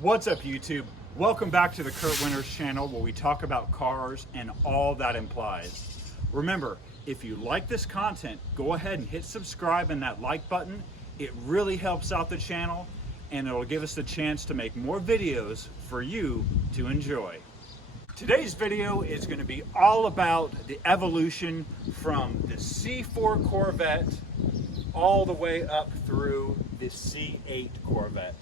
What's up, YouTube? Welcome back to the Kurt Winters channel, where we talk about cars and all that implies. Remember, if you like this content, go ahead and hit subscribe and that like button. It really helps out the channel, and it'll give us the chance to make more videos for you to enjoy. Today's video is going to be all about the evolution from the C4 Corvette all the way up through the C8 Corvette.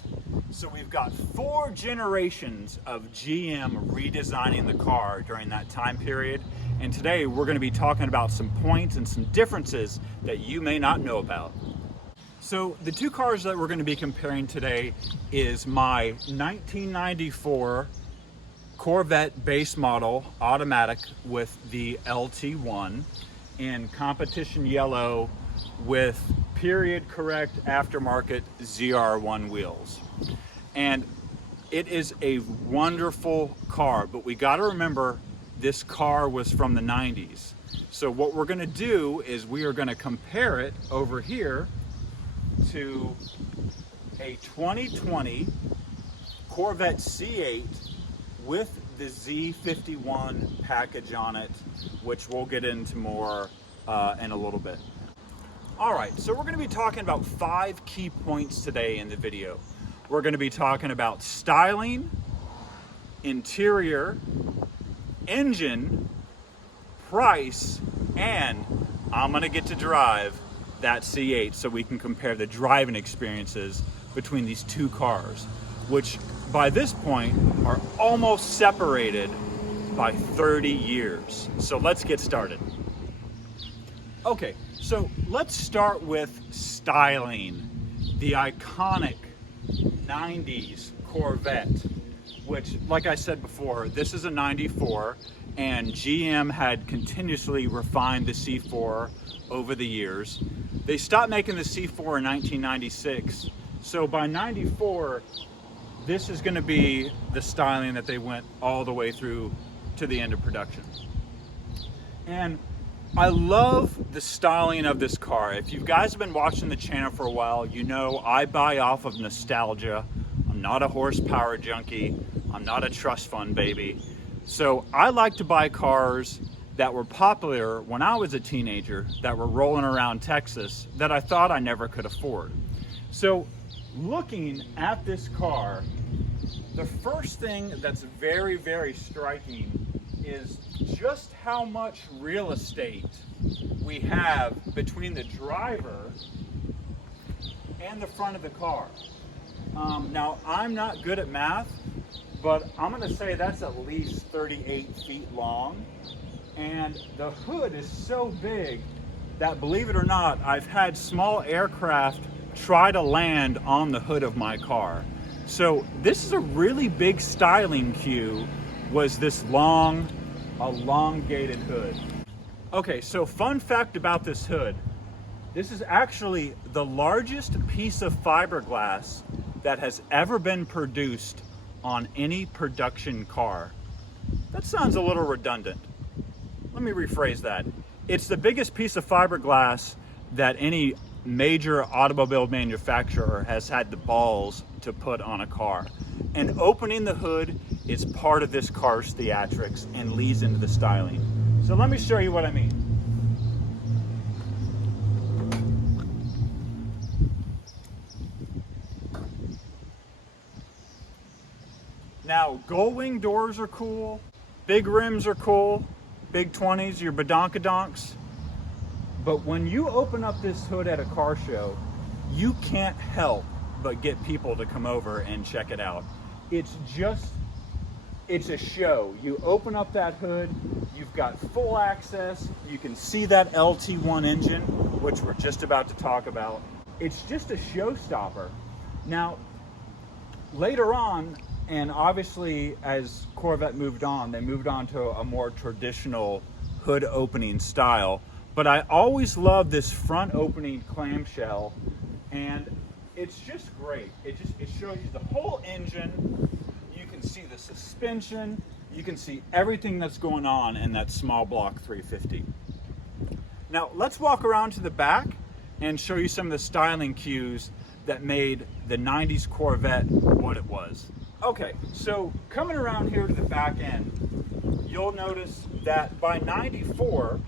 So we've got 4 generations of GM redesigning the car during that time period, and today we're going to be talking about some points and some differences that you may not know about. So the 2 cars that we're going to be comparing today is my 1994 Corvette base model automatic with the LT1 in competition yellow with period correct aftermarket ZR1 wheels. And it is a wonderful car, but we got to remember this car was from the 90s. So what we're going to do is we are going to compare it over here to a 2020 Corvette C8 with the Z51 package on it, which we'll get into more in a little bit. All right, so we're going to be talking about 5 key points today in the video. We're going to be talking about styling, interior, engine, price, and I'm going to get to drive that C8 so we can compare the driving experiences between these 2 cars, which by this point are almost separated by 30 years. So let's get started. Okay, so let's start with styling. The iconic 90s Corvette, which, like I said before, this is a 94, and GM had continuously refined the C4 over the years. They stopped making the C4 in 1996, so by 94, this is going to be the styling that they went all the way through to the end of production. And I love the styling of this car. If you guys have been watching the channel for a while, you know I buy off of nostalgia. I'm not a horsepower junkie. I'm not a trust fund baby. So I like to buy cars that were popular when I was a teenager, that were rolling around Texas, that I thought I never could afford. So looking at this car, the first thing that's very, very striking is just how much real estate we have between the driver and the front of the car. Now, I'm not good at math, but I'm going to say that's at least 38 feet long. And the hood is so big that, believe it or not, I've had small aircraft try to land on the hood of my car. So this is a really big styling cue, was this long, elongated hood. Okay, so fun fact about this hood. This is actually the largest piece of fiberglass that has ever been produced on any production car. That sounds a little redundant. Let me rephrase that. It's the biggest piece of fiberglass that any major automobile manufacturer has had the balls to put on a car. And opening the hood is part of this car's theatrics and leads into the styling. So let me show you what I mean. Now, gull wing doors are cool, big rims are cool, big 20s, your badonkadonks. But when you open up this hood at a car show, you can't help but get people to come over and check it out. It's a show. You open up that hood, you've got full access, you can see that LT1 engine, which we're just about to talk about. It's just a showstopper. Now, later on, and obviously as Corvette moved on, they moved on to a more traditional hood opening style. But I always love this front opening clamshell, and it's just great. It shows you the whole engine. You can see the suspension. You can see everything that's going on in that small block 350. Now let's walk around to the back and show you some of the styling cues that made the 90s Corvette what it was. Okay, so coming around here to the back end, you'll notice that by 94,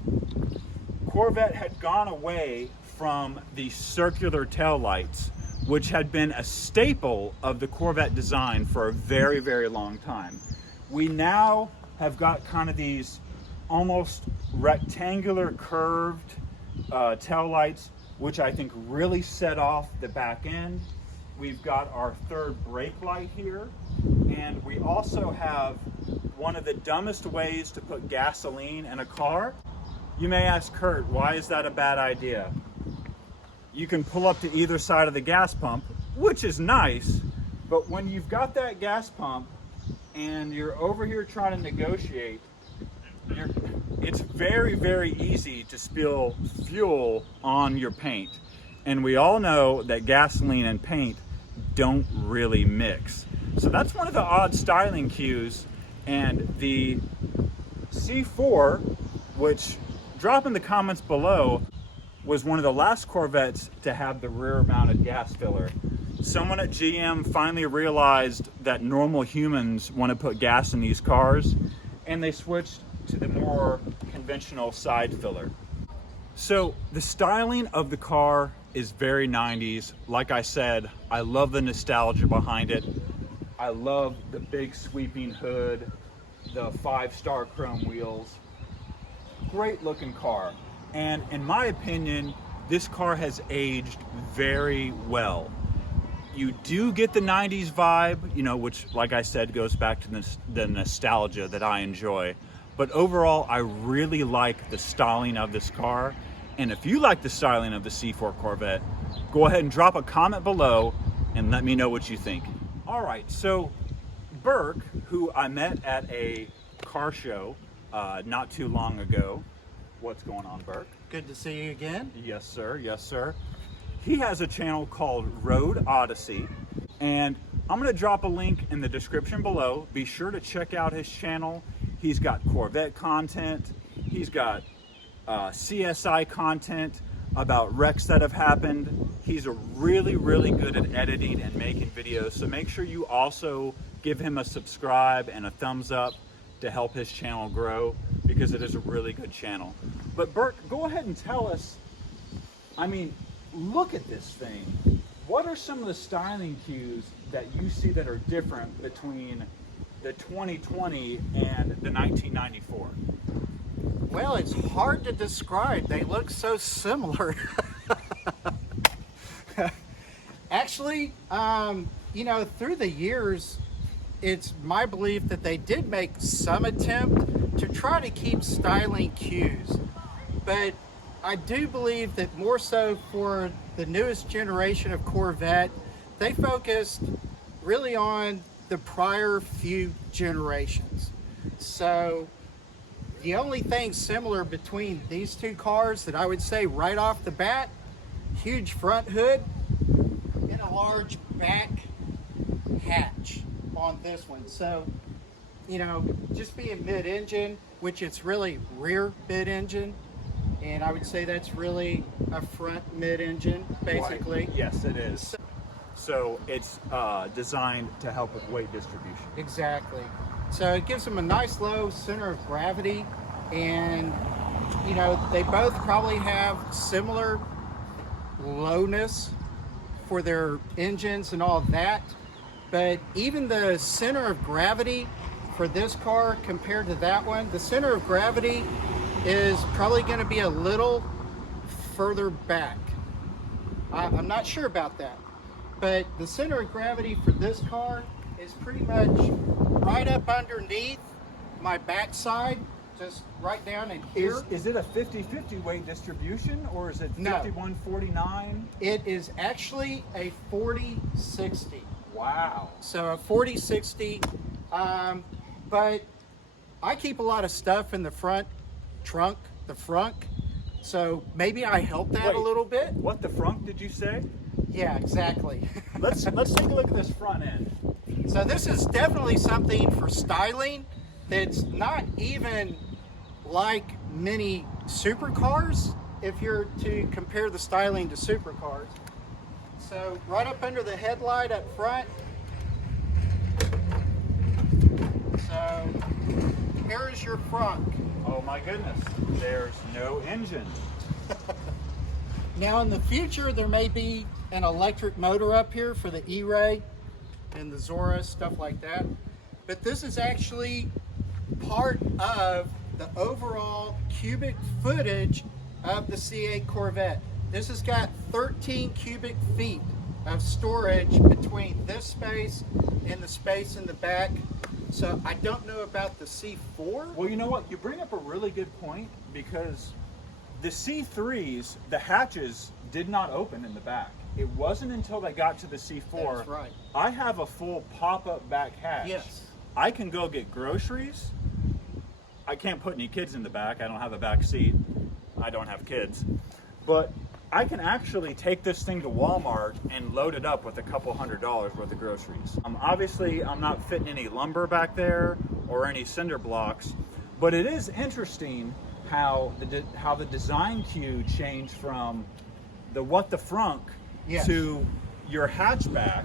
Corvette had gone away from the circular tail lights, which had been a staple of the Corvette design for a very, very long time. We now have got kind of these almost rectangular curved tail lights, which I think really set off the back end. We've got our third brake light here, and we also have one of the dumbest ways to put gasoline in a car. You may ask, Kurt, why is that a bad idea? You can pull up to either side of the gas pump, which is nice, but when you've got that gas pump and you're over here trying to negotiate, it's very, very easy to spill fuel on your paint. And we all know that gasoline and paint don't really mix. So that's one of the odd styling cues. And the C4, which, drop in the comments below, was one of the last Corvettes to have the rear mounted gas filler. Someone at GM finally realized that normal humans want to put gas in these cars, and they switched to the more conventional side filler. So the styling of the car is very 90s. Like I said, I love the nostalgia behind it. I love the big sweeping hood, the 5-star chrome wheels. Great looking car. And in my opinion, this car has aged very well. You do get the 90s vibe, you know, which, like I said, goes back to the nostalgia that I enjoy. But overall, I really like the styling of this car. And if you like the styling of the C4 Corvette, go ahead and drop a comment below and let me know what you think. All right, so Burke, who I met at a car show not too long ago. What's going on, Burke? Good to see you again. Yes, sir. Yes, sir. He has a channel called Road Odyssey, and I'm going to drop a link in the description below. Be sure to check out his channel. He's got Corvette content. He's got CSI content about wrecks that have happened. He's really, really good at editing and making videos. So make sure you also give him a subscribe and a thumbs up to help his channel grow, because it is a really good channel. But Bert, go ahead and tell us, I mean, look at this thing. What are some of the styling cues that you see that are different between the 2020 and the 1994? Well, it's hard to describe. They look so similar. Actually, you know, through the years, it's my belief that they did make some attempt to try to keep styling cues. But I do believe that more so for the newest generation of Corvette, they focused really on the prior few generations. So the only thing similar between these two cars that I would say right off the bat, huge front hood and a large back hatch on this one. So, you know, just being mid-engine, which it's really rear mid-engine, and I would say that's really a front mid-engine, basically. Right. Yes, it is. So it's designed to help with weight distribution. Exactly. So it gives them a nice low center of gravity, and you know, they both probably have similar lowness for their engines and all that, but even the center of gravity for this car compared to that one, the center of gravity is probably going to be a little further back. I'm not sure about that, but the center of gravity for this car is pretty much right up underneath my backside, just right down in here. Is it a 50-50 weight distribution, or is it 51-49? It is actually a 40-60. Wow. So a 40-60, but I keep a lot of stuff in the front trunk, the frunk, so maybe I help that a little bit. What, the frunk did you say? Yeah, exactly. Let's take a look at this front end. So this is definitely something for styling that's not even like many supercars, if you're to compare the styling to supercars. So right up under the headlight up front, here is your frunk. Oh my goodness, there's no engine. Now in the future, there may be an electric motor up here for the E-Ray and the Zora, stuff like that. But this is actually part of the overall cubic footage of the C8 Corvette. This has got 13 cubic feet of storage between this space and the space in the back. So I don't know about the C4. Well, you know what? You bring up a really good point, because the C3s, the hatches did not open in the back. It wasn't until they got to the C4. That's right. I have a full pop-up back hatch. Yes. I can go get groceries. I can't put any kids in the back. I don't have a back seat. I don't have kids. But I can actually take this thing to Walmart and load it up with a couple $100 worth of groceries. Obviously, I'm not fitting any lumber back there or any cinder blocks, but it is interesting how the design cue changed from the what the frunk Yes. to your hatchback,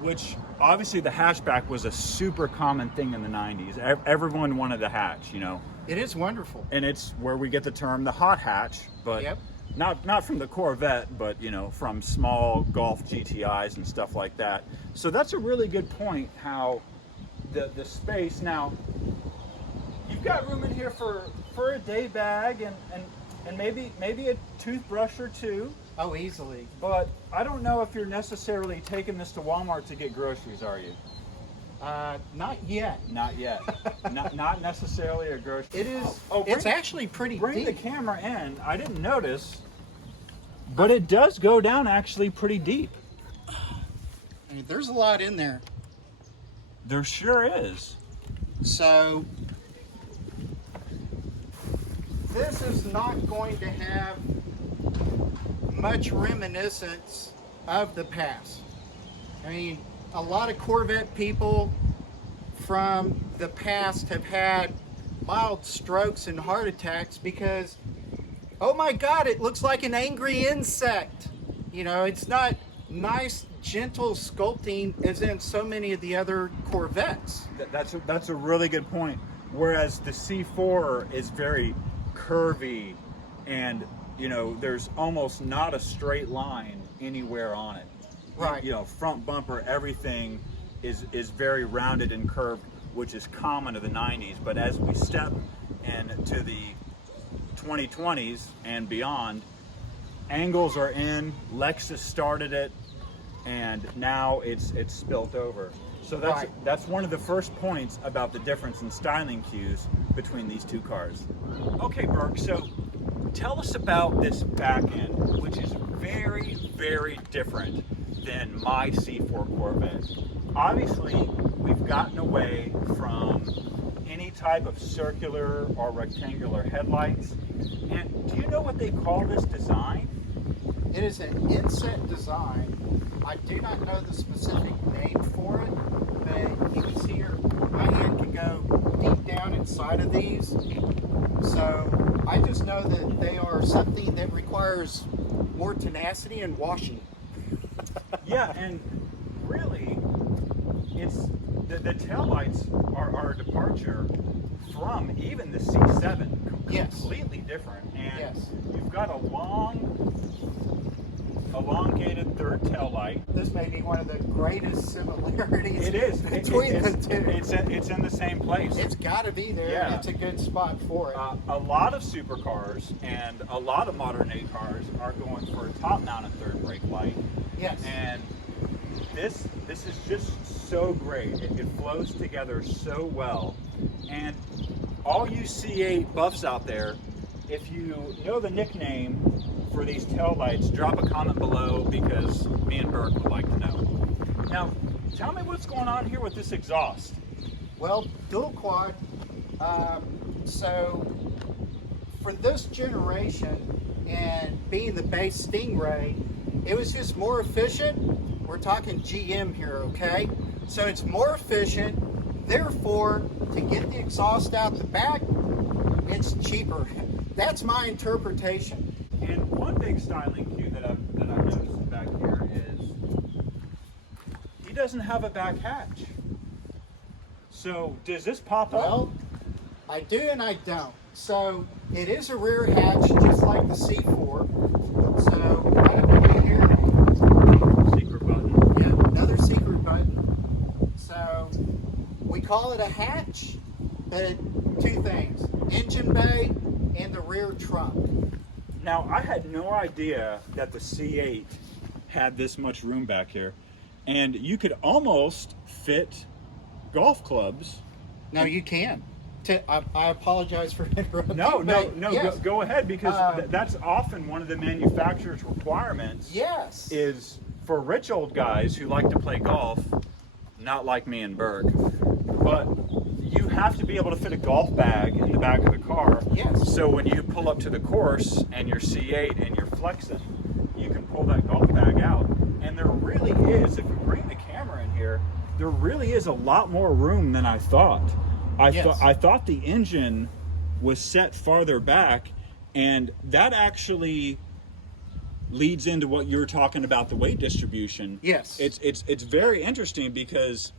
which obviously the hatchback was a super common thing in the 90s. Everyone wanted a hatch, you know. It is wonderful. And it's where we get the term the hot hatch, but Yep. not from the Corvette, but you know, from small Golf GTIs and stuff like that. So that's a really good point, how the space. Now you've got room in here for a day bag and maybe a toothbrush or two. Oh, easily. But I don't know if you're necessarily taking this to Walmart to get groceries, are you? Not yet. Not yet. not necessarily a grocery. It is. Oh, It's actually pretty Bring the deep. camera in. I didn't notice, but it does go down actually pretty deep. I mean, there's a lot in there. There sure is. So this is not going to have much reminiscence of the past. I mean, a lot of Corvette people from the past have had mild strokes and heart attacks because, oh my God, it looks like an angry insect. You know, it's not nice, gentle sculpting as in so many of the other Corvettes. That's a really good point. Whereas the C4 is very curvy, and you know, there's almost not a straight line anywhere on it. Right. You know, front bumper, everything is very rounded and curved, which is common to the 90s. But as we step into the 2020s and beyond, angles are in. Lexus started it, and now it's spilt over. So that's one of the first points about the difference in styling cues between these two cars. Okay, Burke, so tell us about this back end, which is very, very different than my C4 Corvette. Obviously, we've gotten away from any type of circular or rectangular headlights. And do you know what they call this design? It is an inset design. I do not know the specific name for it, but you can see here, my hand can go deep down inside of these. So I just know that they are something that requires more tenacity and washing. Yeah, and really, it's the taillights are a departure from even the C7, Yes. completely different. And Yes. you've got a long, elongated third tail light. This may be one of the greatest similarities It is between the two. It's in the same place. It's got to be there. Yeah. It's a good spot for it. A lot of supercars and a lot of modern day cars are going for a top-mounted third brake light. Yes. And this is just so great. It flows together so well. And all you C8 buffs out there, if you know the nickname for these tail lights, drop a comment below, because me and Burke would like to know. Now, tell me what's going on here with this exhaust. Well, dual quad. So for this generation and being the base Stingray, it was just more efficient. We're talking GM here, okay? So it's more efficient. Therefore, to get the exhaust out the back, it's cheaper. That's my interpretation. And one big styling cue that I've noticed back here is he doesn't have a back hatch. So does this pop up? Well, I do and I don't. So it is a rear hatch, just like the C4. So right up over here, Secret button. yeah, another secret button. So we call it a hatch, but two things: engine bay and the rear trunk. Now, I had no idea that the C8 had this much room back here, and you could almost fit golf clubs. No, you can. I apologize for interrupting. No, yes. go ahead, because that's often one of the manufacturer's requirements. Yes. Is for rich old guys who like to play golf, not like me and Burke, but you have to be able to fit a golf bag in the back of the car. Yes. So when you pull up to the course and you're C8 and you're flexing, you can pull that golf bag out. And there really is, if you bring the camera in here, there really is a lot more room than I thought. I thought the engine was set farther back, and that actually leads into what you were talking about, the weight distribution. Yes. It's very interesting, because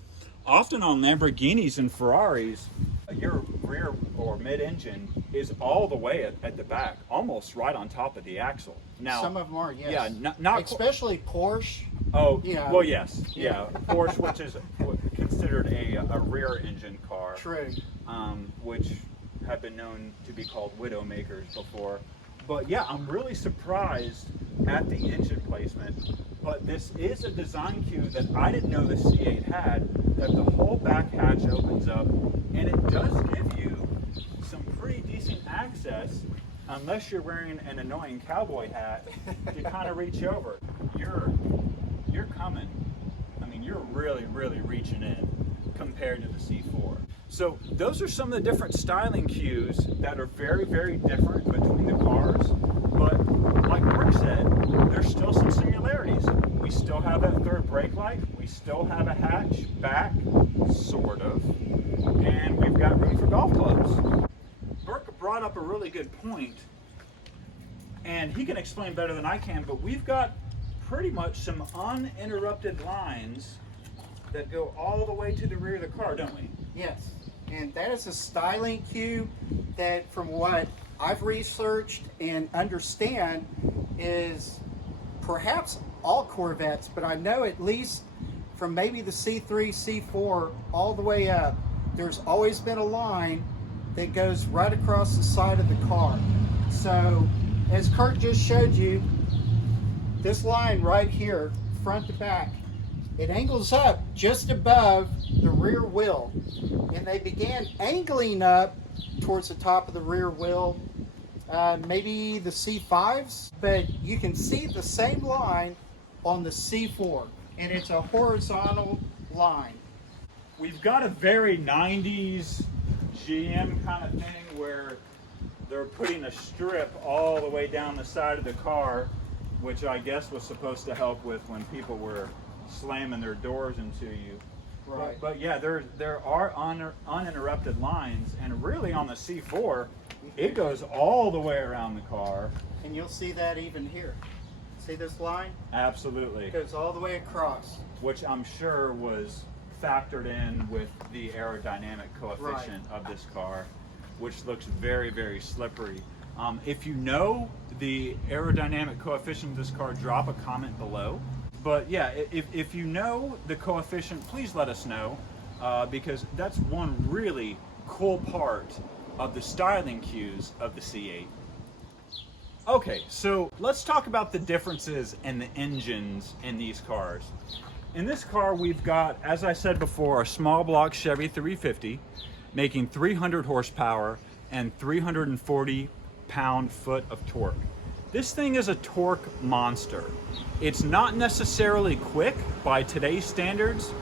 often on Lamborghinis and Ferraris, your rear or mid-engine is all the way at the back, almost right on top of the axle. Now, some of them are, yes. Yeah, not especially Porsche. Oh, Yeah. well, yes, yeah. Porsche, which is considered a rear engine car. True. Which have been known to be called widow makers before. But yeah, I'm really surprised at the engine placement. But this is a design cue that I didn't know the C8 had, that the whole back hatch opens up, and it does give you some pretty decent access, unless you're wearing an annoying cowboy hat, to kind of reach over. You're coming. I mean, you're really reaching in compared to the C4. So those are some of the different styling cues that are very different between the cars. But like Rick said, there's still some similarities. We still have that third brake light. We still have a hatch back, sort of. And we've got room for golf clubs. Burke brought up a really good point, and he can explain better than I can, but we've got pretty much some uninterrupted lines that go all the way to the rear of the car, don't we? Yes. And that is a styling cue that, from what I've researched and understand, is perhaps all Corvettes, but I know at least from maybe the C3, C4, all the way up, there's always been a line that goes right across the side of the car. So, as Kurt just showed you, this line right here, front to back, it angles up just above the rear wheel, and they began angling up towards the top of the rear wheel, maybe the C5s, but you can see the same line on the C4, and it's a horizontal line. We've got a very 90s GM kind of thing where they're putting a strip all the way down the side of the car, which I guess was supposed to help with when people were slamming their doors into you. Right. But yeah, there are uninterrupted lines, and really on the C4, it goes all the way around the car. And you'll see that even here. See this line? Absolutely. It goes all the way across. Which I'm sure was factored in with the aerodynamic coefficient of this car, which looks very slippery. If you know the aerodynamic coefficient of this car, drop a comment below. But yeah, if you know the coefficient, please let us know, because that's one really cool part of the styling cues of the C8. Okay, so let's talk about the differences in the engines in these cars. In this car, we've got, as I said before, a small block Chevy 350 making 300 horsepower and 340 pound-foot of torque. This thing is a torque monster. It's not necessarily quick by today's standards.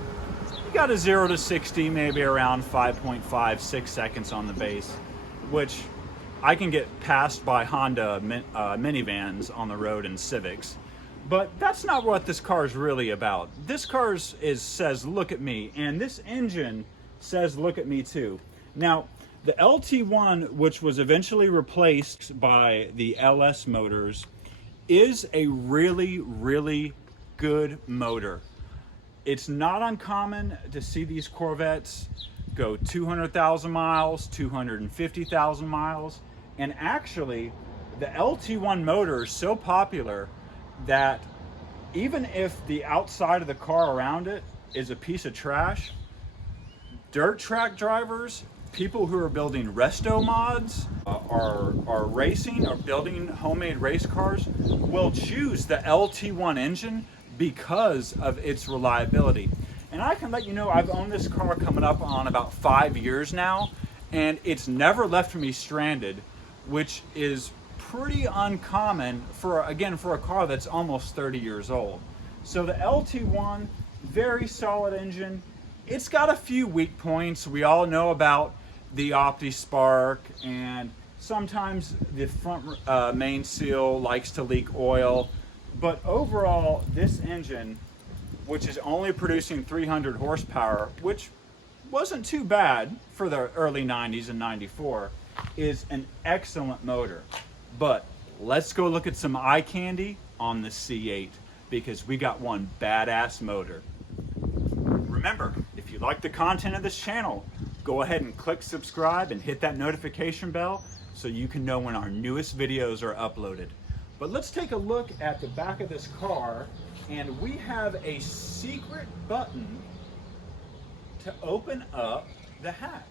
You got a 0 to 60 maybe around 5.5, 6 seconds on the base, which I can get passed by Honda minivans on the road and Civics. But that's not what this car is really about. This car says, look at me, and this engine says, look at me too. Now, the LT1, which was eventually replaced by the LS motors, is a really good motor. It's not uncommon to see these Corvettes go 200,000 miles, 250,000 miles. And actually, the LT1 motor is so popular that even if the outside of the car around it is a piece of trash, dirt track drivers, people who are building resto mods, are racing or building homemade race cars, will choose the LT1 engine because of its reliability. And I can let you know, I've owned this car coming up on about 5 years now, and it's never left me stranded, which is pretty uncommon for a car that's almost 30 years old. So the LT1, very solid engine. It's got a few weak points. We all know about the OptiSpark, and sometimes the front main seal likes to leak oil. But overall, this engine, which is only producing 300 horsepower, which wasn't too bad for the early 90s and 94, is an excellent motor. But let's go look at some eye candy on the C8, because we got one badass motor. Remember, if you like the content of this channel, go ahead and click subscribe and hit that notification bell so you can know when our newest videos are uploaded. But let's take a look at the back of this car, and we have a secret button to open up the hatch.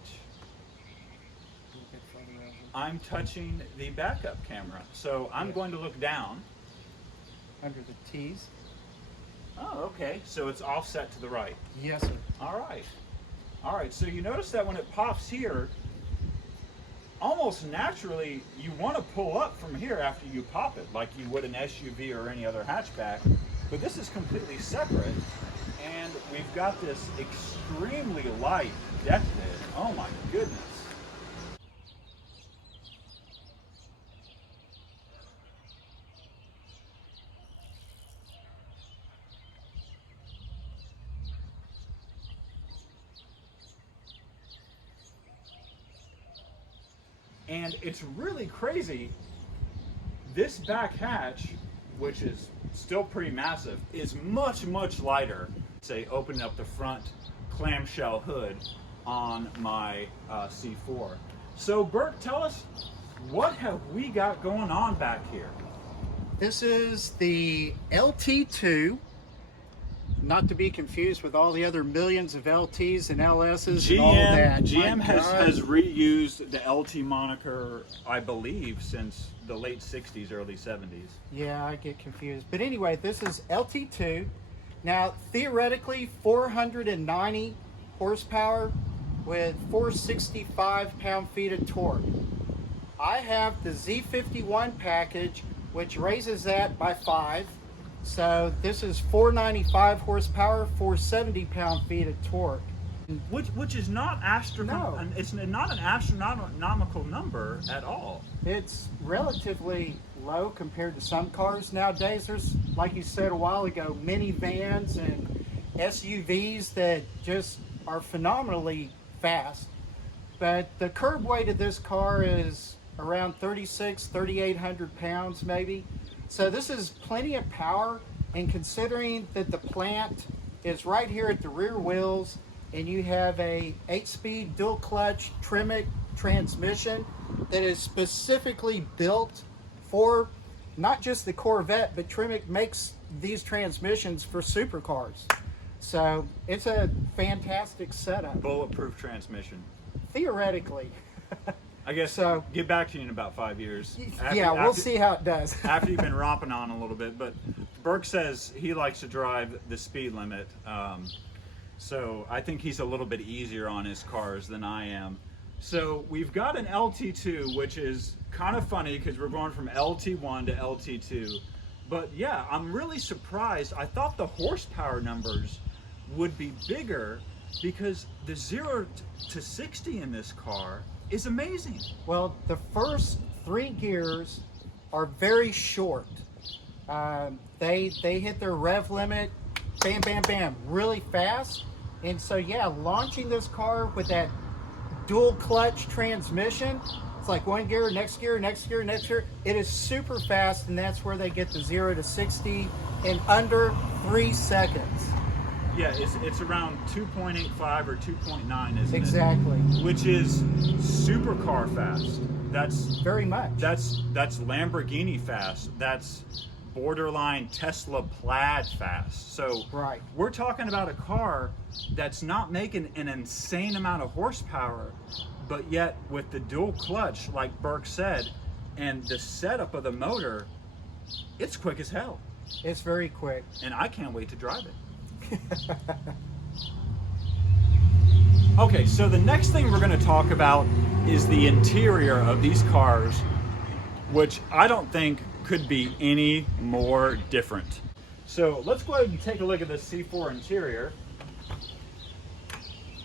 I'm touching the backup camera, so I'm going to look down. Under the T's. Oh, okay, so it's offset to the right. Yes, sir. All right, so you notice that when it pops here, almost naturally, you want to pull up from here after you pop it, like you would an SUV or any other hatchback, but this is completely separate, and we've got this extremely light deck lid. Oh my goodness. And it's really crazy. This back hatch, which is still pretty massive, is much, much lighter. Say, opening up the front clamshell hood on my C4. So Bert, tell us, what have we got going on back here? This is the LT2, not to be confused with all the other millions of LTs and LSs and all of that. GM has reused the LT moniker, I believe, since the late 60s, early 70s. Yeah, I get confused. But anyway, this is LT2. Now, theoretically, 490 horsepower with 465 pound-feet of torque. I have the Z51 package, which raises that by 5. So this is 495 horsepower, 470 pound-feet of torque. Which is not No. It's not an astronomical number at all. It's relatively low compared to some cars nowadays. There's, like you said a while ago, minivans and SUVs that just are phenomenally fast. But the curb weight of this car is around 3,800 pounds maybe. So this is plenty of power, and considering that the plant is right here at the rear wheels, and you have a 8-speed dual clutch Tremec transmission that is specifically built for not just the Corvette, but Tremec makes these transmissions for supercars. So it's a fantastic setup. Bulletproof transmission. Theoretically. I guess So- get back to you in about 5 years. We'll see how it does. After you've been romping on a little bit. But Burke says he likes to drive the speed limit. So I think he's a little bit easier on his cars than I am. So we've got an LT2, which is kind of funny because we're going from LT1 to LT2. But yeah, I'm really surprised. I thought the horsepower numbers would be bigger because the 0 to 60 in this car is amazing. Well, the first 3 gears are very short. They hit their rev limit, bam, bam, bam, really fast. And so, yeah, launching this car with that dual clutch transmission, it's like one gear, next gear, next gear, next gear. It is super fast, and that's where they get the 0 to 60 in under 3 seconds. Yeah, it's around 2.85 or 2.9, isn't Exactly. it? Which is supercar fast. That's Very much. that's Lamborghini fast. That's borderline Tesla Plaid fast. So Right. we're talking about a car that's not making an insane amount of horsepower, but yet with the dual clutch, like Burke said, and the setup of the motor, it's quick as hell. It's very quick. And I can't wait to drive it. Okay, so the next thing we're going to talk about is the interior of these cars, which I don't think could be any more different. So let's go ahead and take a look at this C4 interior.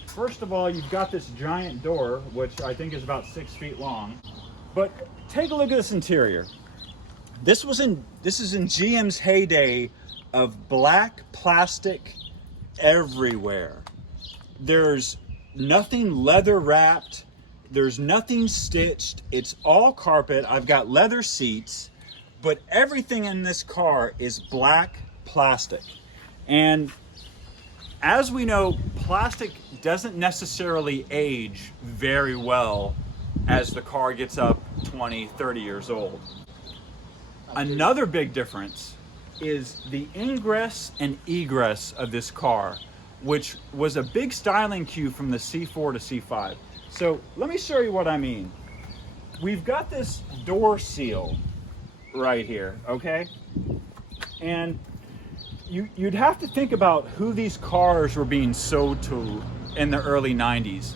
First of all, you've got this giant door, which I think is about 6 feet long. But take a look at this interior. This is in GM's heyday of black plastic everywhere. There's nothing leather wrapped. There's nothing stitched. It's all carpet. I've got leather seats, but everything in this car is black plastic. And as we know, plastic doesn't necessarily age very well as the car gets up 20, 30 years old. Another big difference is the ingress and egress of this car, which was a big styling cue from the C4 to C5. So let me show you what I mean. We've got this door seal right here, okay? And you'd have to think about who these cars were being sold to in the early 90s.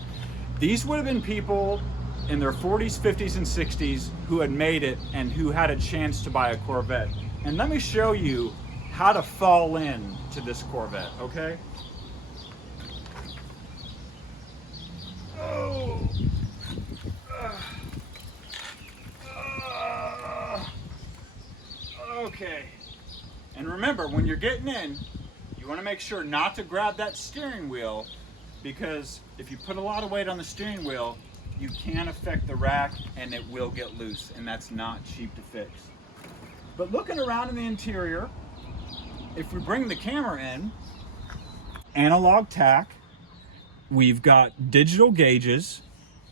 These would have been people in their 40s, 50s, and 60s who had made it and who had a chance to buy a Corvette. And let me show you how to fall in to this Corvette, okay? Oh. Okay. And remember, when you're getting in, you want to make sure not to grab that steering wheel, because if you put a lot of weight on the steering wheel, you can affect the rack and it will get loose, and that's not cheap to fix. But looking around in the interior, if we bring the camera in, analog tack, we've got digital gauges,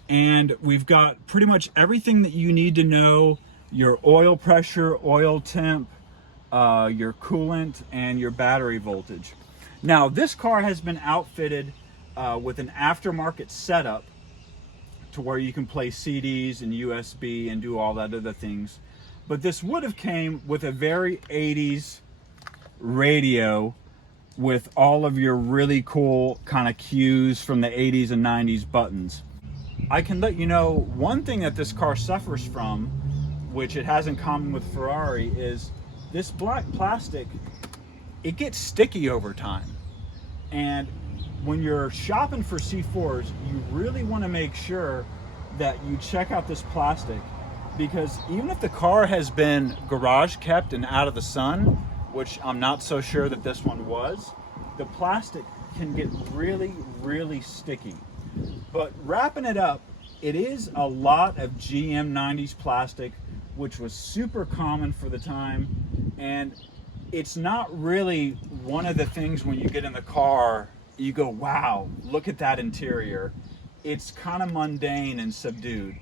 and we've got pretty much everything that you need to know: your oil pressure, oil temp, your coolant, and your battery voltage. Now, this car has been outfitted with an aftermarket setup to where you can play CDs and USB and do all that other things. But this would have came with a very 80s radio with all of your really cool kind of cues from the 80s and 90s buttons. I can let you know one thing that this car suffers from, which it has in common with Ferrari, is this black plastic, it gets sticky over time. And when you're shopping for C4s, you really want to make sure that you check out this plastic, because even if the car has been garage kept and out of the sun, which I'm not so sure that this one was, the plastic can get really, really sticky. But wrapping it up, it is a lot of GM 90s plastic, which was super common for the time. And it's not really one of the things when you get in the car, you go, wow, look at that interior. It's kind of mundane and subdued.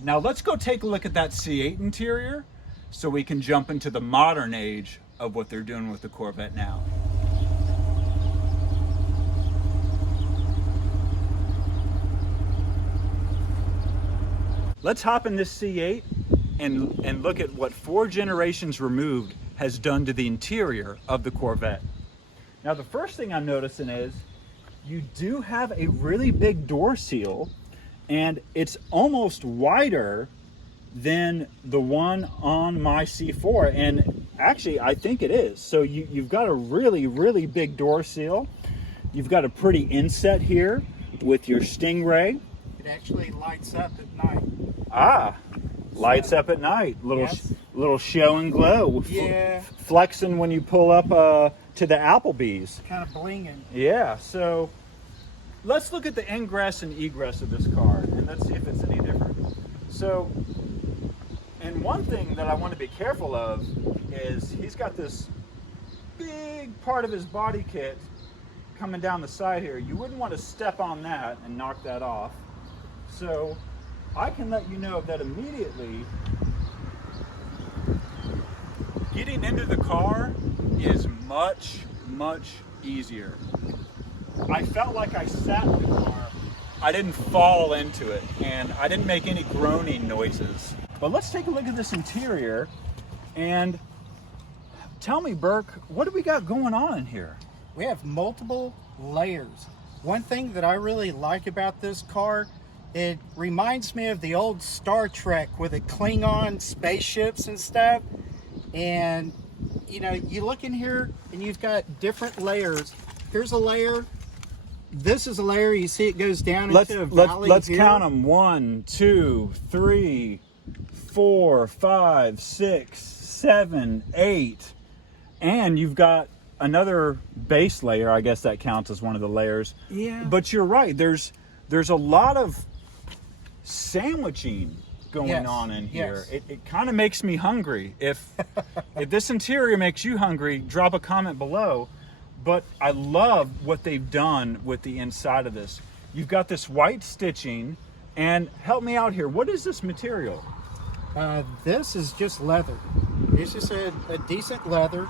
Now let's go take a look at that C8 interior so we can jump into the modern age of what they're doing with the Corvette now. Let's hop in this C8 and look at what 4 generations removed has done to the interior of the Corvette. Now, the first thing I'm noticing is you do have a really big door seal, and it's almost wider than the one on my C4, and actually I think it is. So you've got a really, really big door seal. You've got a pretty inset here with your Stingray. It actually lights up at night. Ah, lights up at night. Little show and glow. Yeah. Flexing when you pull up to the Applebee's. Kind of blinging. Yeah, so let's look at the ingress and egress of this car, and let's see if it's any different. So, and one thing that I want to be careful of is he's got this big part of his body kit coming down the side here, you wouldn't want to step on that and knock that off. So I can let you know that immediately getting into the car is much, much easier. I felt like I sat in the car. I didn't fall into it, and I didn't make any groaning noises. But let's take a look at this interior and tell me, Burke, what do we got going on in here? We have multiple layers. One thing that I really like about this car, it reminds me of the old Star Trek with the Klingon spaceships and stuff. And you know, you look in here and you've got different layers. Here's a layer. This is a layer. You see it goes down into a valley. Let's count them. 1, 2, 3, 4, 5, 6, 7, 8. And you've got another base layer. I guess that counts as one of the layers. Yeah. But you're right. There's a lot of sandwiching going on in here. Yes. It kind of makes me hungry. If this interior makes you hungry, drop a comment below. But I love what they've done with the inside of this. You've got this white stitching, and help me out here. What is this material? This is just leather. It's just a decent leather.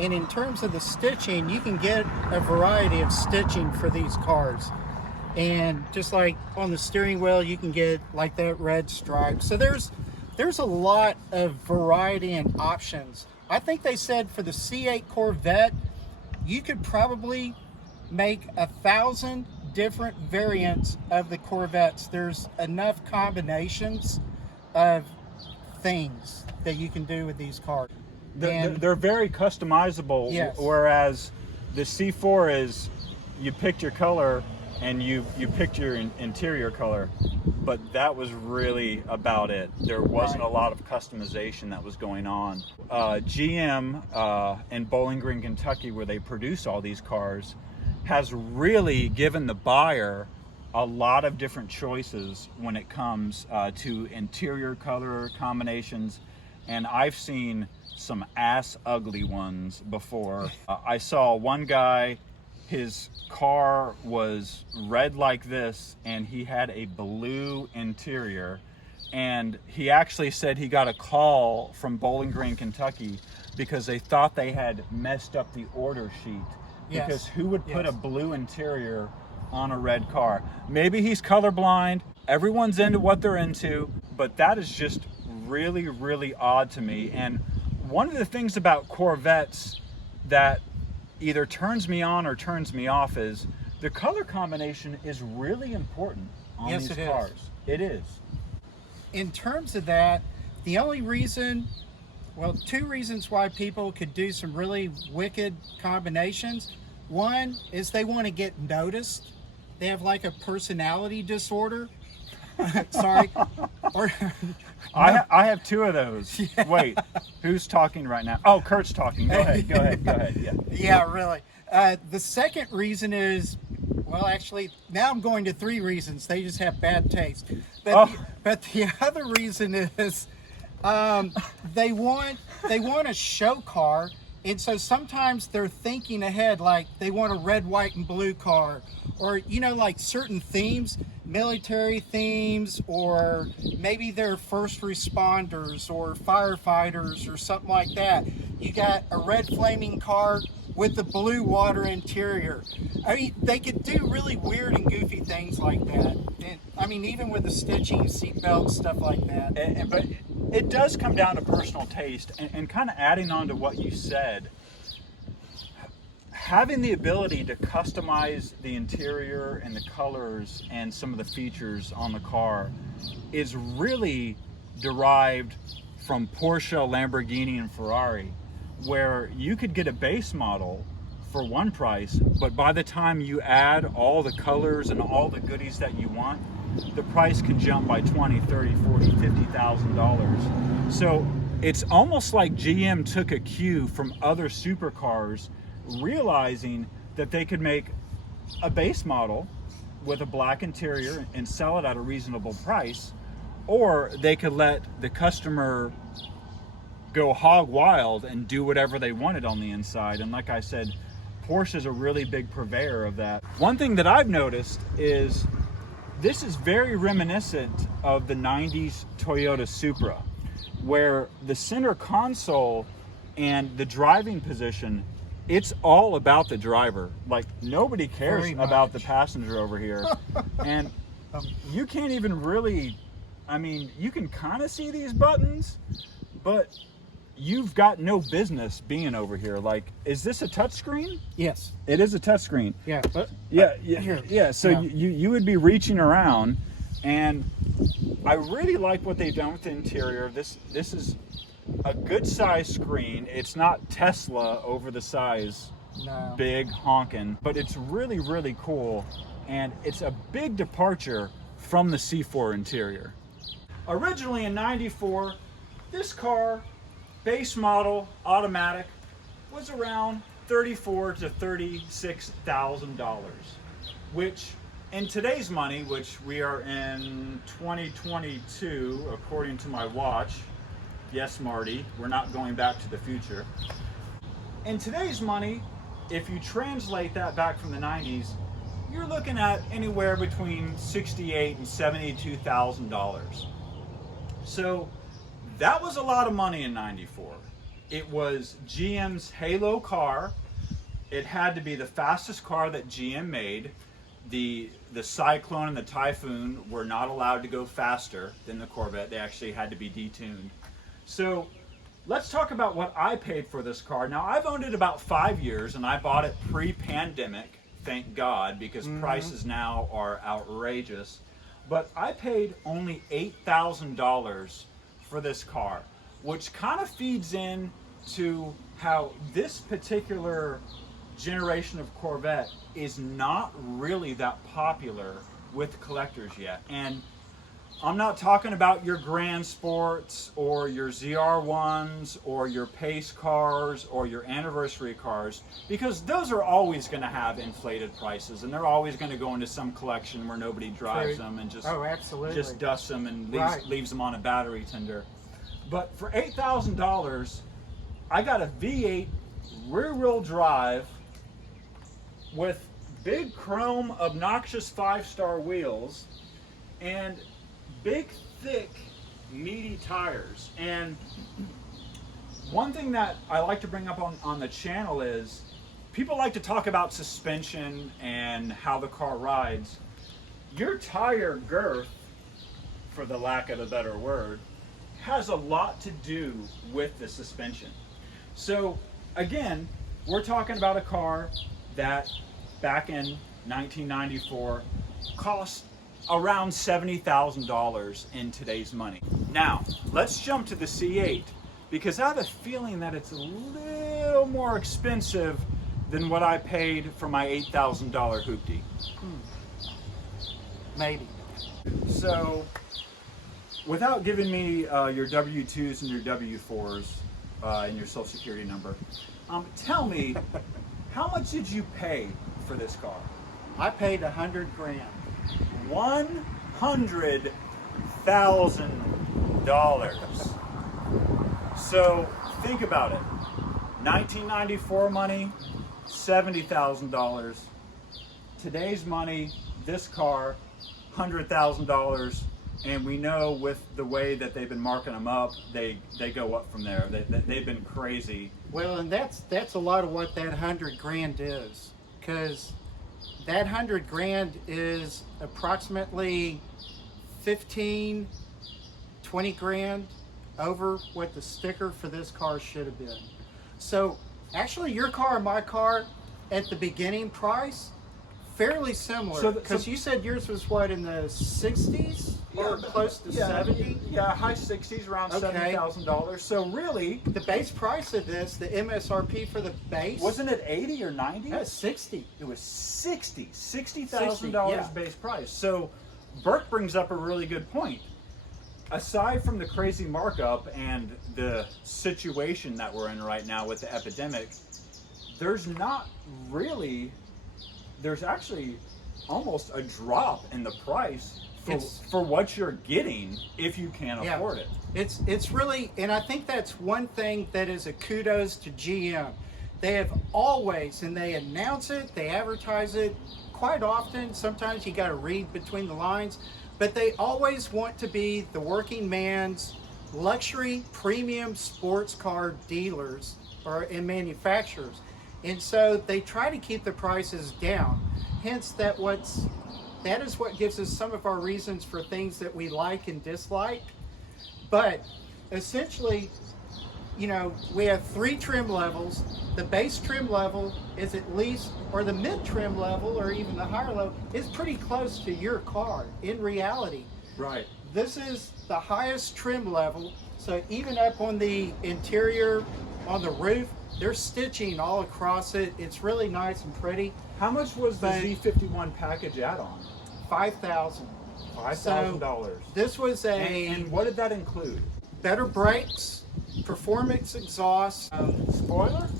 And in terms of the stitching, you can get a variety of stitching for these cars. And just like on the steering wheel, you can get like that red stripe. So there's a lot of variety and options. I think they said for the C8 Corvette, you could probably make 1,000 different variants of the Corvettes. There's enough combinations of things that you can do with these cars. They're very customizable, Yes. whereas the C4 is, you picked your color and you picked your interior color, but that was really about it. There wasn't a lot of customization that was going on. GM in Bowling Green, Kentucky, where they produce all these cars, has really given the buyer a lot of different choices when it comes to interior color combinations, and I've seen some ass ugly ones before. I saw one guy, his car was red like this and he had a blue interior, and he actually said he got a call from Bowling Green, Kentucky, because they thought they had messed up the order sheet. Yes. Because who would put a blue interior on a red car? Maybe he's colorblind. Everyone's into what they're into, but that is just really, really odd to me. And one of the things about Corvettes that either turns me on or turns me off is the color combination is really important on Yes, these it is. cars. It is. In terms of that, the only reason, well, two reasons why people could do some really wicked combinations. One is they want to get noticed. They have like a personality disorder. Sorry. Or I have two of those. Yeah. Wait, who's talking right now? Oh, Kurt's talking. Go ahead. Yeah. Yeah, really. The second reason is, well, actually, now I'm going to three reasons. They just have bad taste. But the other reason is they want a show car, and so sometimes they're thinking ahead, like they want a red, white, and blue car, or like certain themes, military themes, or maybe they're first responders or firefighters or something like that. You got a red flaming car with the blue water interior. I mean, they could do really weird and goofy things like that. And, I mean, even with the stitching, seatbelts, stuff like that. But it does come down to personal taste, and kind of adding on to what you said, having the ability to customize the interior and the colors and some of the features on the car is really derived from Porsche, Lamborghini, and Ferrari, where you could get a base model for one price, but by the time you add all the colors and all the goodies that you want, the price can jump by $20, $30, $40, $50,000. So it's almost like GM took a cue from other supercars, realizing that they could make a base model with a black interior and sell it at a reasonable price, or they could let the customer go hog wild and do whatever they wanted on the inside. And like I said, Porsche's a really big purveyor of that. One thing that I've noticed is this is very reminiscent of the 90s Toyota Supra, where the center console and the driving position, it's all about the driver. Like, nobody cares about the passenger over here. And you can't even really, I mean, you can kind of see these buttons, but you've got no business being over here. Like, is this a touchscreen? Yes. It is a touchscreen. Yeah. But Yeah. So you would be reaching around, and I really like what they've done with the interior. This is a good size screen. It's not Tesla over the size, no, big honking, but it's really, really cool, and it's a big departure from the C4 interior. Originally in '94, this car, base model, automatic, was around $34,000 to $36,000, which in today's money, which we are in 2022, according to my watch, yes, Marty, we're not going back to the future. In today's money, if you translate that back from the 90s, you're looking at anywhere between $68,000 and $72,000. So that was a lot of money in '94. It was GM's halo car. It had to be the fastest car that GM made. The Cyclone and the Typhoon were not allowed to go faster than the Corvette. They actually had to be detuned. So let's talk about what I paid for this car. Now, I've owned it about 5 years, and I bought it pre-pandemic, thank God, because prices now are outrageous. But I paid only $8,000 for this car, which kind of feeds in to how this particular generation of Corvette is not really that popular with collectors yet. And I'm not talking about your Grand Sports or your ZR1s or your pace cars or your anniversary cars, because those are always going to have inflated prices, and they're always going to go into some collection where nobody drives them and just just dusts them and leaves them on a battery tender. But for $8,000, I got a V8 rear-wheel drive with big chrome obnoxious 5-star wheels and big, thick, meaty tires. And one thing that I like to bring up on the channel is people like to talk about suspension and how the car rides. Your tire girth, for the lack of a better word, has a lot to do with the suspension. So again, we're talking about a car that back in 1994 cost around $70,000 in today's money. Now, let's jump to the C8, because I have a feeling that it's a little more expensive than what I paid for my $8,000 hoopty. Maybe. So, without giving me your W-2s and your W-4s and your social security number, tell me, how much did you pay for this car? I paid $100,000. $100,000. So think about it. 1994 money, $70,000. Today's money, this car, $100,000. And we know with the way that they've been marking them up, they go up from there. They've been crazy. Well, and that's a lot of what that $100,000 is, because that $100,000 is approximately 15, 20 grand over what the sticker for this car should have been. So actually your car and my car at the beginning price, fairly similar, because you said yours was what, in the 60s or close to 70? Yeah, high 60s, around $70,000. So really, the base price of this, the MSRP for the base, wasn't it 80 or 90? That's 60. It was $60,000 base price. So Burke brings up a really good point. Aside from the crazy markup and the situation that we're in right now with the epidemic, there's actually almost a drop in the price for what you're getting if you can't afford it. It's really, and I think that's one thing that is a kudos to GM. they have always, and they announce it, they advertise it quite often. Sometimes you got to read between the lines, but they always want to be the working man's luxury premium sports car dealers and manufacturers. And so they try to keep the prices down. Hence that is what gives us some of our reasons for things that we like and dislike. But essentially, you know, we have 3 trim levels. The base trim level is at least, or the mid trim level, or even the higher level, is pretty close to your car in reality. Right. This is the highest trim level. So even up on the interior, on the roof, there's stitching all across it. It's really nice and pretty. How much was the Z51 package add-on? $5,000. $5,000. This was and what did that include? Better brakes, performance exhaust. Spoiler?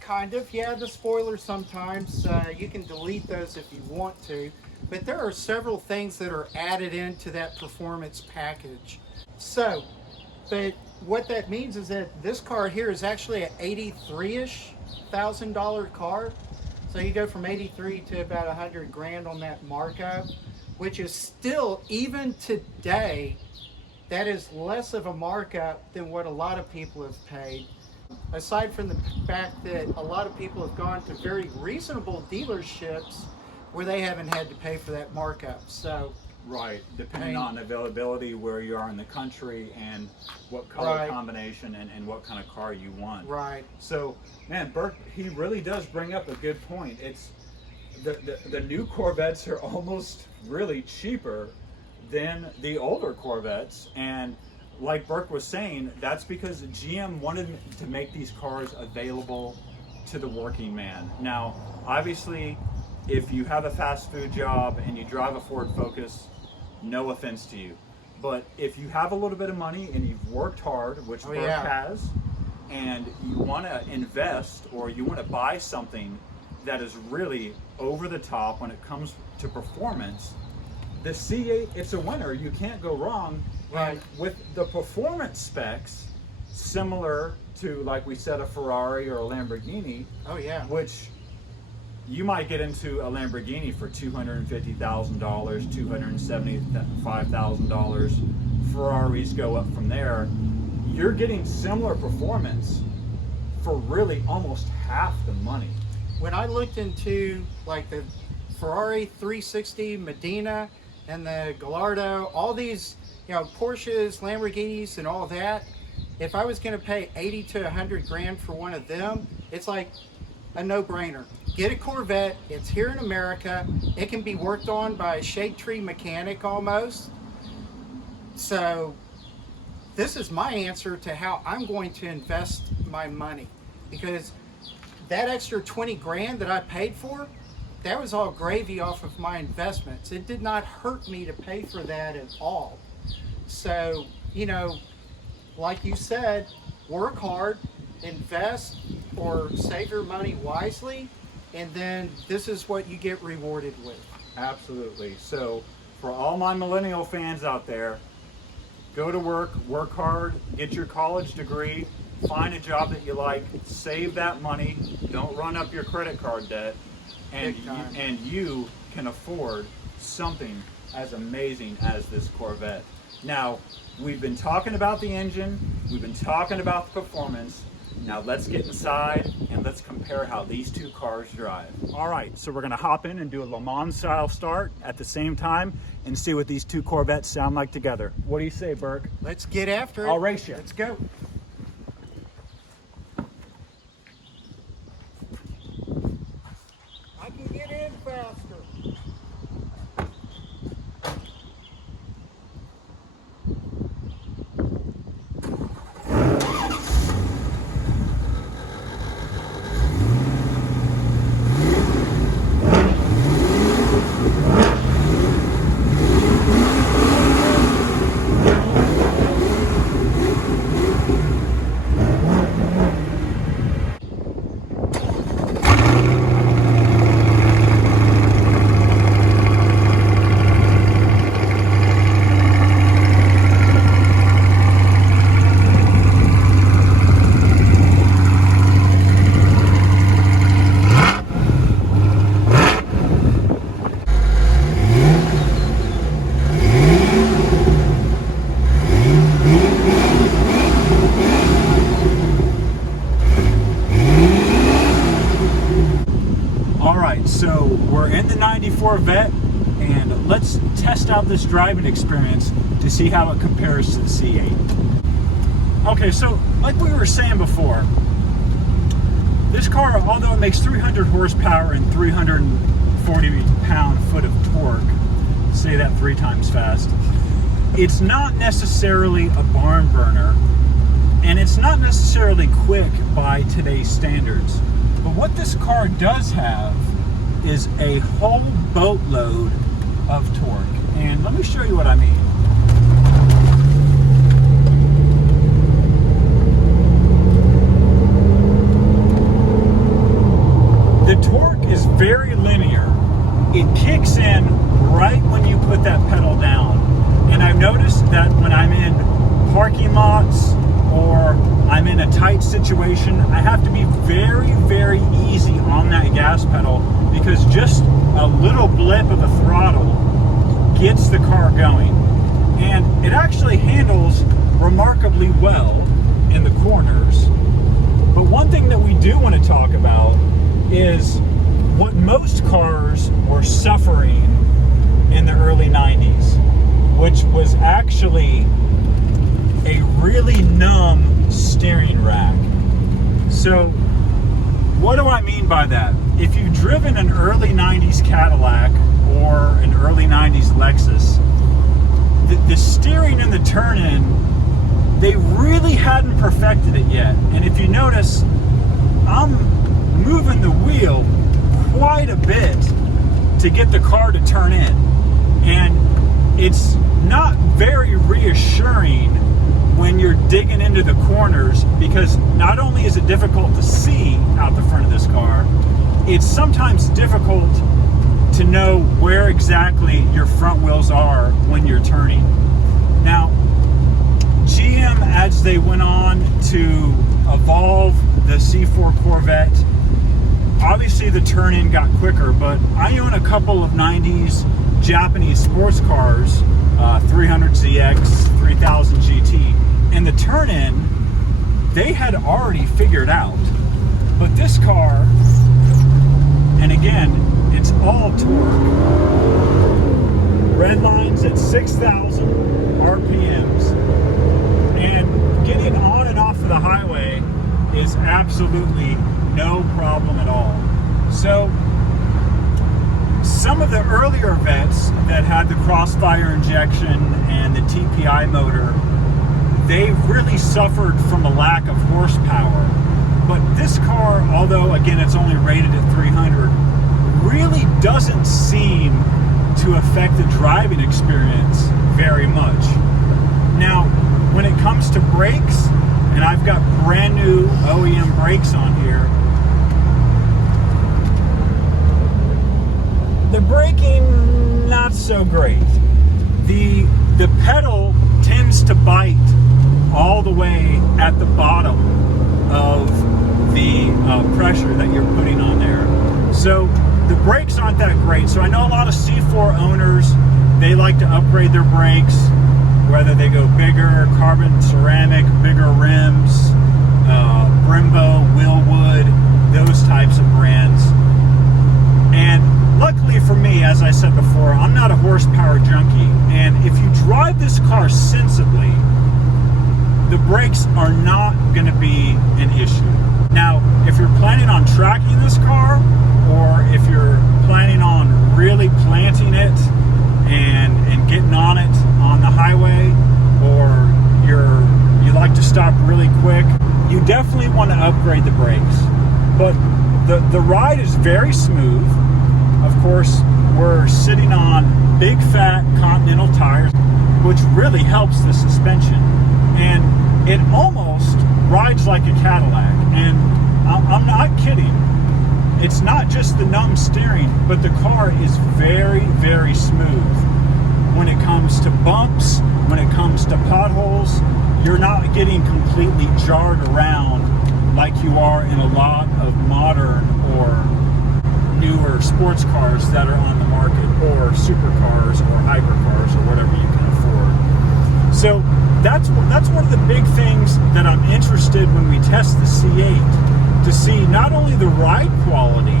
Kind of. Yeah, the spoiler sometimes. You can delete those if you want to. But there are several things that are added into that performance package. So, but what that means is that this car here is actually an $83-ish thousand car. So you go from 83 to about 100 grand on that markup, which is still, even today, that is less of a markup than what a lot of people have paid. Aside from the fact that a lot of people have gone to very reasonable dealerships where they haven't had to pay for that markup. So, right, depending on availability, where you are in the country, and what color combination and what kind of car you want. Right. So, man, Bert, he really does bring up a good point. It's the new Corvettes are almost really cheaper than the older Corvettes, and like Burke was saying, that's because GM wanted to make these cars available to the working man. Now, obviously, if you have a fast food job and you drive a Ford Focus, no offense to you. But if you have a little bit of money and you've worked hard, which Burke has, and you want to invest or you want to buy something that is really over the top when it comes to performance, the C8, it's a winner. You can't go wrong. Right. And with the performance specs, similar to, like we said, a Ferrari or a Lamborghini. Oh yeah. Which you might get into a Lamborghini for $250,000, $275,000. Ferraris go up from there. You're getting similar performance for really almost half the money. When I looked into like the Ferrari 360 Medina and the Gallardo, all these, you know, Porsches, Lamborghinis and all that, if I was going to pay 80 to 100 grand for one of them, it's like a no-brainer. Get a Corvette. It's here in America. It can be worked on by a shade tree mechanic almost. So this is my answer to how I'm going to invest my money, because that extra 20 grand that I paid for, that was all gravy off of my investments. It did not hurt me to pay for that at all. So, you know, like you said, work hard, invest, or save your money wisely, and then this is what you get rewarded with. Absolutely. So for all my millennial fans out there, go to work, work hard, get your college degree, find a job that you like, save that money, don't run up your credit card debt, and you can afford something as amazing as this Corvette. Now, we've been talking about the engine, we've been talking about the performance. Now let's get inside and let's compare how these two cars drive. All right, so we're gonna hop in and do a Le Mans style start at the same time and see what these two Corvettes sound like together. What do you say, Burke? Let's get after it. I'll race you. Let's go. I can get in faster. let's test out this driving experience to see how it compares to the C8. Okay, so like we were saying before, this car, although it makes 300 horsepower and 340 pound-foot of torque, say that 3 times fast, it's not necessarily a barn burner, and it's not necessarily quick by today's standards. But what this car does have is a whole boatload of torque. And let me show you what I mean. The torque is very linear. It kicks in right when you put that pedal down. And I've noticed that when I'm in parking lots or I'm in a tight situation, I have to be very, very easy on that gas pedal, because just a little blip of the throttle gets the car going. And it actually handles remarkably well in the corners. But one thing that we do want to talk about is what most cars were suffering in the early 90s, which was actually a really numb steering rack. So what do I mean by that? If you've driven an early 90s Cadillac or an early 90s Lexus, the steering and the turn-in, they really hadn't perfected it yet. And if you notice, I'm moving the wheel quite a bit to get the car to turn in. And it's not very reassuring when you're digging into the corners, because not only is it difficult to see out the front of this car, it's sometimes difficult to know where exactly your front wheels are when you're turning. Now, GM, as they went on to evolve the C4 Corvette, obviously the turn-in got quicker, but I own a couple of 90s Japanese sports cars, 300ZX, 3000 GT, and the turn-in they had already figured out. But this car, and again, it's all torque. Red lines at 6,000 RPMs, and getting on and off of the highway is absolutely no problem at all. So some of the earlier Vettes that had the crossfire injection and the TPI motor, they really suffered from a lack of horsepower. But this car, although again it's only rated at 300, really doesn't seem to affect the driving experience very much. Now, when it comes to brakes, and I've got brand new OEM brakes on here, the braking, not so great. The pedal tends to bite all the way at the bottom of the pressure that you're putting on there. So the brakes aren't that great. So I know a lot of C4 owners, they like to upgrade their brakes, whether they go bigger, carbon ceramic, bigger rims, Brembo, Willwood, those types of brands. And luckily for me, as I said before, I'm not a horsepower junkie. And if you drive this car sensibly, the brakes are not going to be an issue. Now, if you're planning on tracking this car, or if you're planning on really planting it and getting on it on the highway, or you like to stop really quick, you definitely want to upgrade the brakes. But the ride is very smooth. Of course, we're sitting on big fat Continental tires, which really helps the suspension. And it almost rides like a Cadillac. And I'm not kidding. It's not just the numb steering, but the car is very, very smooth. When it comes to bumps, when it comes to potholes, you're not getting completely jarred around like you are in a lot of modern or newer sports cars that are on the market, or supercars or hypercars or whatever you can afford. So that's one of the big things that I'm interested when we test the C8, to see not only the ride quality,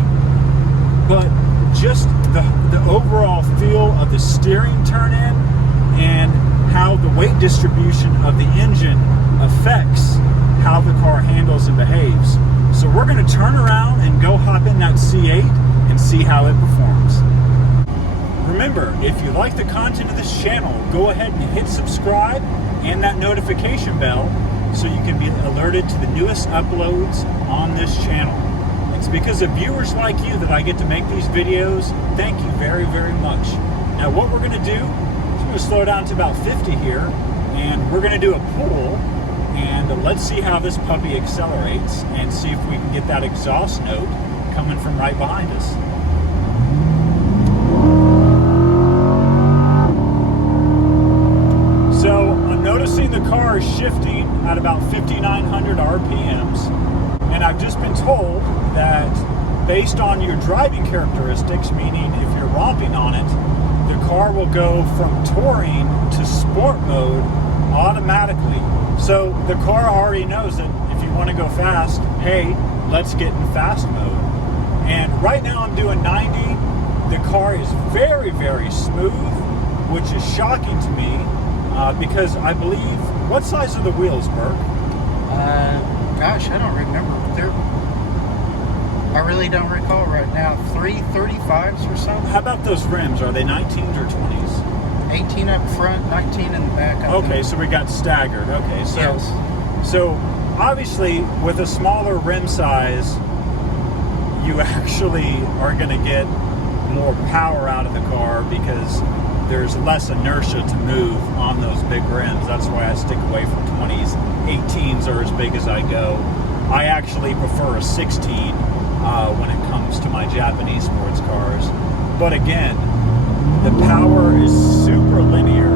but just the overall feel of the steering turn in and how the weight distribution of the engine affects how the car handles and behaves. So we're going to turn around and go hop in that C8 and see how it performs. Remember, if you like the content of this channel, go ahead and hit subscribe and that notification bell so you can be alerted to the newest uploads on this channel. It's because of viewers like you that I get to make these videos. Thank you very, very much. Now what we're going to do is we're going to slow down to about 50 here, and we're going to do a pull, and let's see how this puppy accelerates and see if we can get that exhaust note coming from right behind us. So I'm noticing the car is shifting at about 5,900 RPMs, and I've just been told that based on your driving characteristics, meaning if you're romping on it, the car will go from touring to sport mode automatically. So the car already knows that if you want to go fast, hey, let's get in fast mode. And right now I'm doing 90. The car is very, very smooth, which is shocking to me because I believe, what size are the wheels, Burke? Gosh, I don't remember. I really don't recall right now. 335s or something? How about those rims? Are they 19s or 20s? 18 up front, 19 in the back. Okay, so we got staggered. Okay, so yes. So obviously with a smaller rim size, you actually are going to get more power out of the car because there's less inertia to move on those big rims. That's why I stick away from 20s. 18s are as big as I go. I actually prefer a 16 when it comes to my Japanese sports cars. But again, the power is super linear,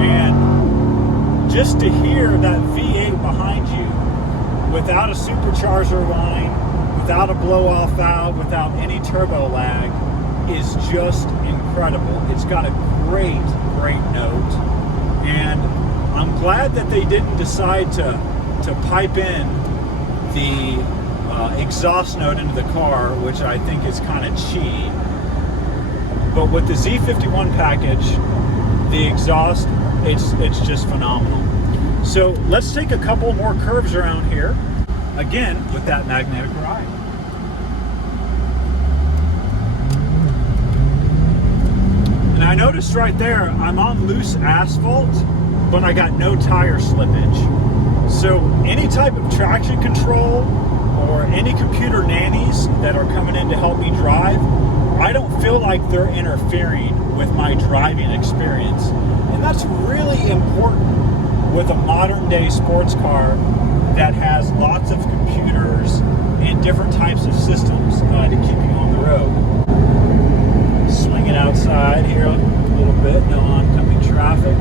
and just to hear that V8 behind you without a supercharger line, without a blow-off valve, without any turbo lag is just incredible. It's got a great, great note, and I'm glad that they didn't decide to pipe in the exhaust note into the car, which I think is kind of cheap. But with the Z51 package, the exhaust, it's just phenomenal. So let's take a couple more curves around here, again with that magnetic ride. And I noticed right there, I'm on loose asphalt, but I got no tire slippage. So any type of traction control or any computer nannies that are coming in to help me drive, I don't feel like they're interfering with my driving experience. And that's really important with a modern day sports car that has lots of computers and different types of systems to keep you on the road. Swing it outside here a little bit, no oncoming traffic.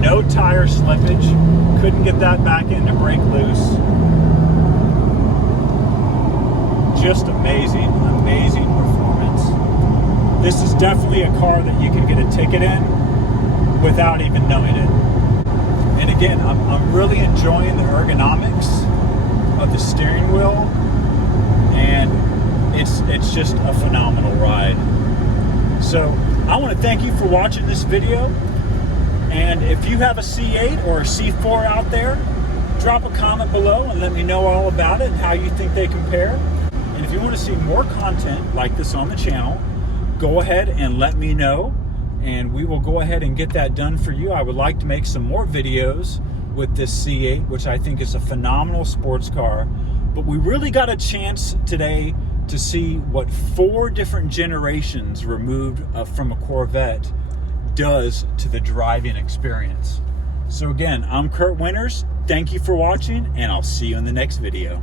No tire slippage, couldn't get that back in to break loose. Just amazing, amazing performance. This is definitely a car that you can get a ticket in without even knowing it. And again, I'm really enjoying the ergonomics of the steering wheel, and it's just a phenomenal ride. So I want to thank you for watching this video. And if you have a C8 or a C4 out there, drop a comment below and let me know all about it and how you think they compare. And if you want to see more content like this on the channel, go ahead and let me know, and we will go ahead and get that done for you. I would like to make some more videos with this C8, which I think is a phenomenal sports car. But we really got a chance today to see what 4 different generations removed from a Corvette does to the driving experience. So again, I'm Kurt Winters. Thank you for watching, and I'll see you in the next video.